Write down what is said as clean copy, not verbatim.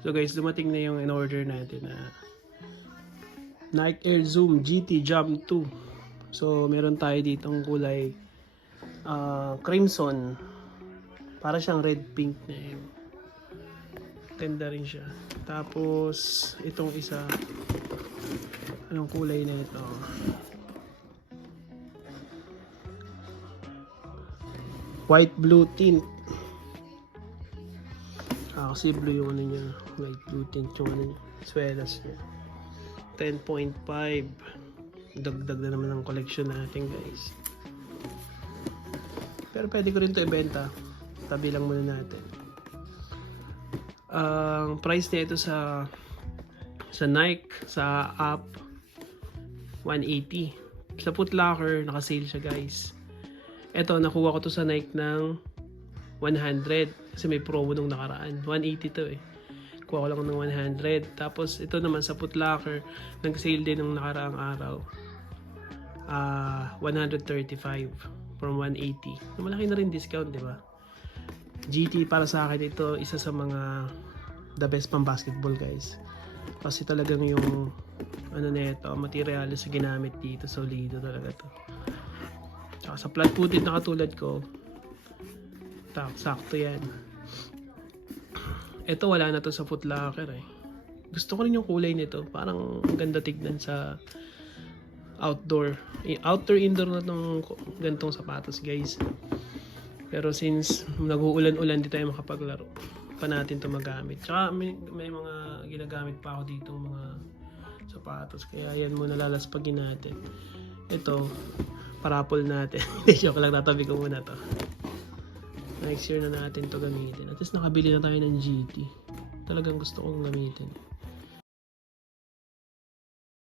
So guys, dumating na yung in-order natin na Nike Air Zoom GT Jump 2. So meron tayo ditong kulay crimson. Para siyang red pink na yun. Ganda rin siya. Tapos itong isa, anong kulay na ito? White blue tint. Kasi blue yung ano niya, light blue tint yung ano niya, swelas niya. 10.5. Dagdag na naman ang collection natin guys. Pero pwede ko rin to ibenta. Tabi lang muna natin. Ang price niya ito sa Nike, sa app, 180. Sa Foot Locker, naka-sale siya guys. Ito, nakuha ko to sa Nike ng 100 kasi may promo nung nakaraan. 180 to eh. Kuha ko lang ng 100. Tapos ito naman sa Foot Locker, nag-sale din nung nakaraang araw. 135 from 180. Malaki na rin discount, di ba? GT para sa akin ito, isa sa mga the best pang basketball guys. Kasi talagang yung ano na ito, materialis sa ginamit dito, solido talaga to. Tsaka sa flat footed na katulad ko, sakto yan. Ito wala na to sa Foot Locker eh. Gusto ko rin yung kulay nito. Parang ganda tignan sa outdoor. Indoor na tong gantong sapatos guys. Pero since nag-uulan-ulan, di tayo makapaglaro. Pa natin to magamit. Tsaka may mga ginagamit pa ako dito mga sapatos. Kaya yan muna lalaspagin natin. Ito, parapol natin. Joke lang, tatabi ko muna to. Next year na natin to gamitin. At least nakabili na tayo ng GT. Talagang gusto kong gamitin.